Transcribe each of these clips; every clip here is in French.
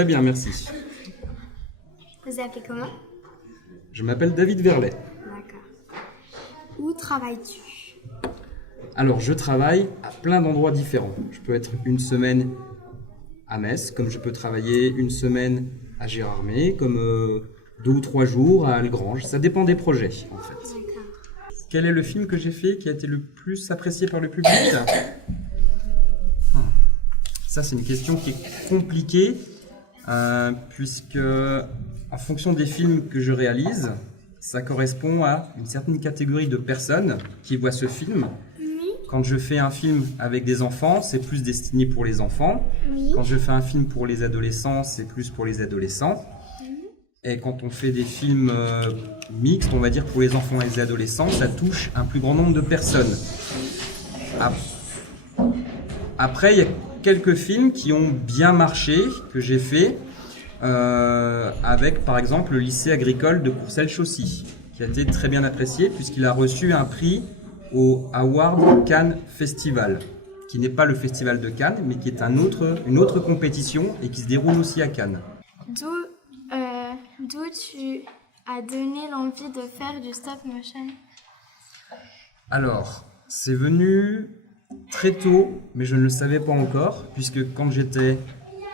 Très bien, merci. Vous appelez comment? Je m'appelle David Verlet. D'accord. Où travailles-tu? Alors, je travaille à plein d'endroits différents. Je peux être une semaine à Metz, comme je peux travailler une semaine à Gérardmer, comme 2 ou 3 jours à Algrange. Ça dépend des projets, en fait. D'accord. Quel est le film que j'ai fait qui a été le plus apprécié par le public? Ça, c'est une question qui est compliquée, puisque en fonction des films que je réalise, ça correspond à une certaine catégorie de personnes qui voient ce film. Oui. Quand je fais un film avec des enfants, c'est plus destiné pour les enfants. Oui. Quand je fais un film pour les adolescents, c'est plus pour les adolescents. Et quand on fait des films mixtes, on va dire pour les enfants et les adolescents, ça touche un plus grand nombre de personnes. Après, il y a quelques films qui ont bien marché, que j'ai fait, avec par exemple le lycée agricole de Courcelles-Chaussy, qui a été très bien apprécié puisqu'il a reçu un prix au Award Cannes Festival, qui n'est pas le festival de Cannes, mais qui est une autre compétition et qui se déroule aussi à Cannes. D'où tu as donné l'envie de faire du stop motion? Alors, c'est venu très tôt, mais je ne le savais pas encore, puisque quand j'étais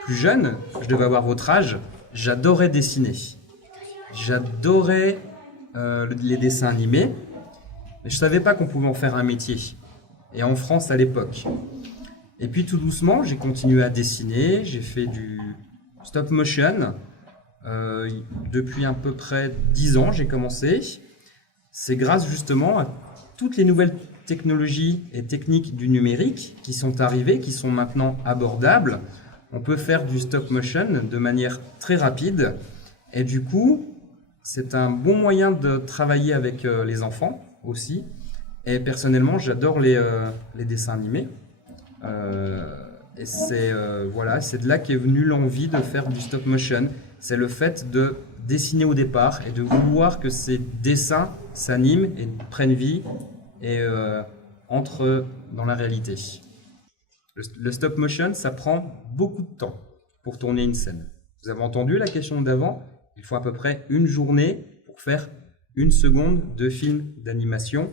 plus jeune, je devais avoir votre âge, j'adorais dessiner. J'adorais les dessins animés, mais je ne savais pas qu'on pouvait en faire un métier. Et en France à l'époque. Et puis tout doucement, j'ai continué à dessiner, j'ai fait du stop motion. Depuis à peu près 10 ans, j'ai commencé. C'est grâce justement à toutes les nouvelles technologies et techniques du numérique qui sont arrivées, qui sont maintenant abordables. On peut faire du stop motion de manière très rapide. Et du coup, c'est un bon moyen de travailler avec les enfants aussi. Et personnellement, j'adore les dessins animés. Et c'est de là qu'est venue l'envie de faire du stop motion. C'est le fait de dessiner au départ et de vouloir que ces dessins s'animent et prennent vie et entrent dans la réalité. Le stop motion, ça prend beaucoup de temps pour tourner une scène. Vous avez entendu la question d'avant? Il faut à peu près une journée pour faire 1 seconde de film d'animation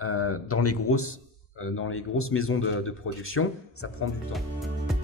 dans les grosses maisons de production. Ça prend du temps.